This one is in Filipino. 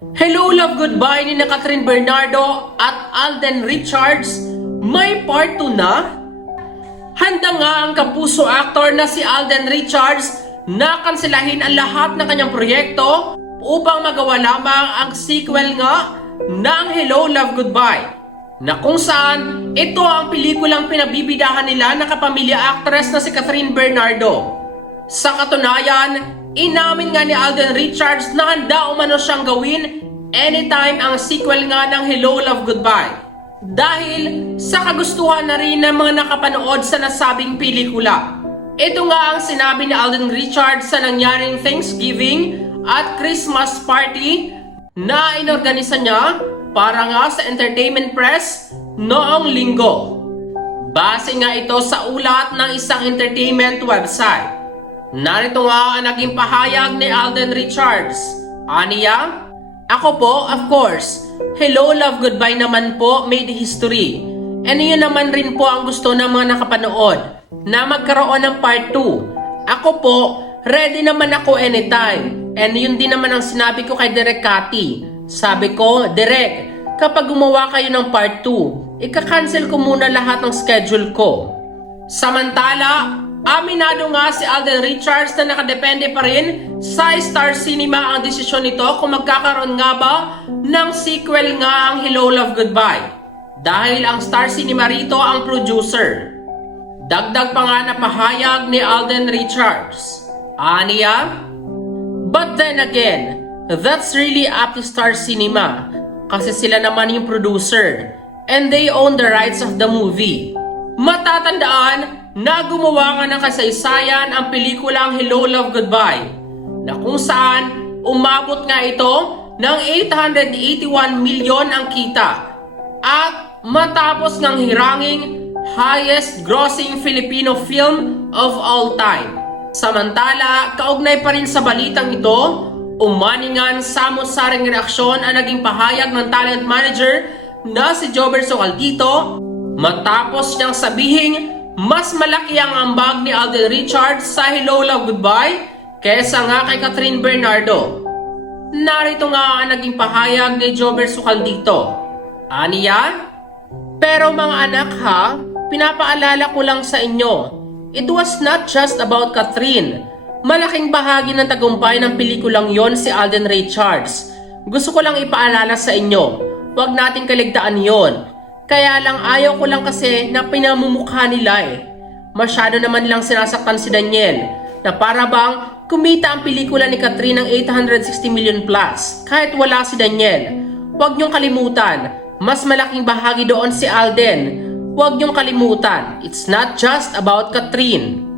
Hello Love Goodbye ni na Catherine Bernardo at Alden Richards may part 2 na? Handa nga ang kapuso actor na si Alden Richards na kanselahin ang lahat ng kanyang proyekto upang magawa lamang ang sequel nga ng Hello Love Goodbye na kung saan ito ang pelikulang pinabibidahan nila ng kapamilya actress na si Catherine Bernardo. Sa katunayan, inamin nga ni Alden Richards na handa umano siyang gawin anytime ang sequel nga ng Hello Love Goodbye. Dahil sa kagustuhan na rin ng mga nakapanood sa nasabing pelikula. Ito nga ang sinabi ni Alden Richards sa nangyaring Thanksgiving at Christmas party na inorganisa niya para nga sa entertainment press noong linggo. Base nga ito sa ulat ng isang entertainment website. Narito nga ang naging pahayag ni Alden Richards. Aniya? Ako po, of course. Hello, love, goodbye naman po, made history. And yun naman rin po ang gusto ng mga nakapanood na magkaroon ng part 2. Ako po, ready naman ako anytime. And yun din naman ang sinabi ko kay Direk Cathy. Sabi ko, Direk, kapag gumawa kayo ng part 2, ika-cancel ko muna lahat ng schedule ko. Samantala, aminado nga si Alden Richards na nakadepende pa rin sa Star Cinema ang desisyon nito kung magkakaroon nga ba ng sequel nga ang Hello Love Goodbye. Dahil ang Star Cinema rito ang producer. Dagdag pa nga na pahayag ni Alden Richards. Aniya? But then again, that's really up to Star Cinema kasi sila naman yung producer and they own the rights of the movie. Matatandaan na gumawa nga ng kasaysayan ang pelikulang Hello Love Goodbye na kung saan umabot nga ito ng 881 milyon ang kita at matapos ngang hiranging highest grossing Filipino film of all time. Samantala, kaugnay pa rin sa balitang ito, umaningan samot-saring reaksyon ang naging pahayag ng talent manager na si Jobber Socaldito matapos niyang sabihing mas malaki ang ambag ni Alden Richards sa Hello Love Goodbye kesa nga kay Catherine Bernardo. Narito nga ang naging pahayag ni Jobber Socaldito. Aniya? Pero mga anak ha, pinapaalala ko lang sa inyo, it was not just about Catherine. Malaking bahagi ng tagumpay ng pelikulang yon si Alden Richards. Gusto ko lang ipaalala sa inyo, huwag nating kaligtaan yon. Kaya lang ayaw ko lang kasi na pinamumukha nila eh. Masyado naman lang sinasaktan si Daniel na para bang kumita ang pelikula ni Catherine ng 860 million plus kahit wala si Daniel. Huwag niyong kalimutan, mas malaking bahagi doon si Alden. Huwag niyong kalimutan, it's not just about Catherine.